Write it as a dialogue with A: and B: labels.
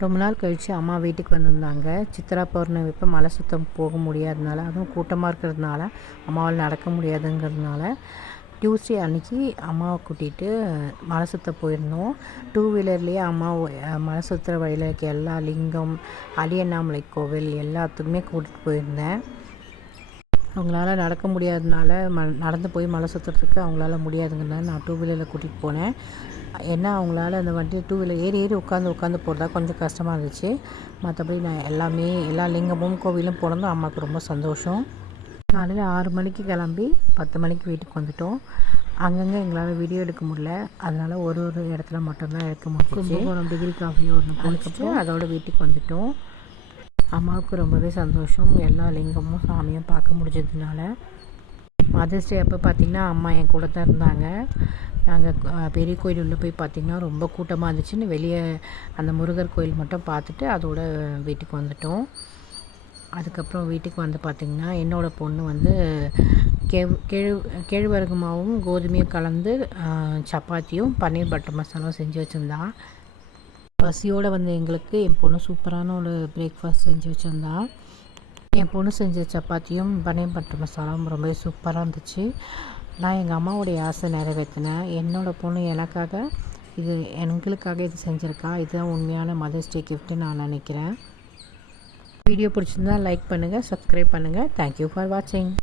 A: ரொம்ப நாள் கழித்து அம்மா வீட்டுக்கு வந்திருந்தாங்க. சித்ரா பௌர்ணமி இப்போ மலை சுத்தம் போக முடியாதனால அதுவும் கூட்டமாக இருக்கிறதுனால அம்மாவால் நடக்க முடியாதுங்கிறதுனால டியூஸ்டே அன்னைக்கு அம்மாவை கூட்டிகிட்டு மலை சுற்ற போயிருந்தோம். டூ வீலர்லேயே அம்மா மலை சுற்றுற வழியில் இருக்க எல்லா லிங்கம் அலியண்ணாமலை கோவில் எல்லாத்துக்குமே கூட்டிகிட்டு போயிருந்தேன். அவங்களால நடக்க முடியாதனால ம நடந்து போய் மலை சுற்றுறதுக்கு அவங்களால முடியாதுங்கிறனால நான் டூ வீலரில் கூட்டிகிட்டு போனேன். ஏன்னா அவங்களால அந்த வண்டி டூ வீலர் ஏறி ஏறி உட்காந்து உட்காந்து போகிறதா கொஞ்சம் கஷ்டமாக இருந்துச்சு. மற்றபடி நான் எல்லாமே எல்லா லிங்கமும் கோவிலும் போனதும் அம்மாவுக்கு ரொம்ப சந்தோஷம். காலையில் ஆறு மணிக்கு கிளம்பி பத்து மணிக்கு வீட்டுக்கு வந்துட்டோம். அங்கங்கே எங்களால் வீடியோ எடுக்க முடியல. அதனால ஒரு ஒரு இடத்துல மட்டும்தான் எடுக்க முடிஞ்சிச்சு. கும்பகோணம் டிகிரி காஃபி ஒன்று குளிச்சுட்டு அதோட வீட்டுக்கு வந்துட்டோம். அம்மாவுக்கு ரொம்பவே சந்தோஷம். எல்லா லிங்கமும் சாமியும் பார்க்க முடிஞ்சதுனால. மதர்ஸ் டே அப்போ பார்த்திங்கன்னா அம்மா என் கூட தான் இருந்தாங்க. நாங்கள் பெரிய கோயில் உள்ளே போய் பார்த்திங்கன்னா ரொம்ப கூட்டமாக இருந்துச்சுன்னு வெளியே அந்த முருகர் கோயில் மட்டும் பார்த்துட்டு அதோட வீட்டுக்கு வந்துட்டோம். அதுக்கப்புறம் வீட்டுக்கு வந்து பார்த்திங்கன்னா என்னோடய பொண்ணு வந்து கேவ் கேழ் கேழ்வரகு மாவும் கோதுமையும் கலந்து சப்பாத்தியும் பன்னீர் பட்டர் மசாலாவும் செஞ்சு வச்சுருந்தான் பசியோடு வந்து எங்களுக்கு என் பொண்ணு சூப்பரான ஒரு பிரேக்ஃபாஸ்ட் செஞ்சு வச்சுருந்தா. என் பொண்ணு செஞ்ச சப்பாத்தியும் பனியம் பட்டர் மசாலாவும் ரொம்பவே சூப்பராக இருந்துச்சு. நான் எங்கள் அம்மாவுடைய ஆசை நிறைவேற்றினேன். என்னோடய பொண்ணு எனக்காக இது எங்களுக்காக இது செஞ்சுருக்கா. இதுதான் உண்மையான மதர்ஸ் டே கிஃப்ட்டு நான் நினைக்கிறேன். வீடியோ பிடிச்சிருந்தா லைக் பண்ணுங்கள் சப்ஸ்கிரைப் பண்ணுங்கள் தேங்க்யூ ஃபார் வாட்சிங்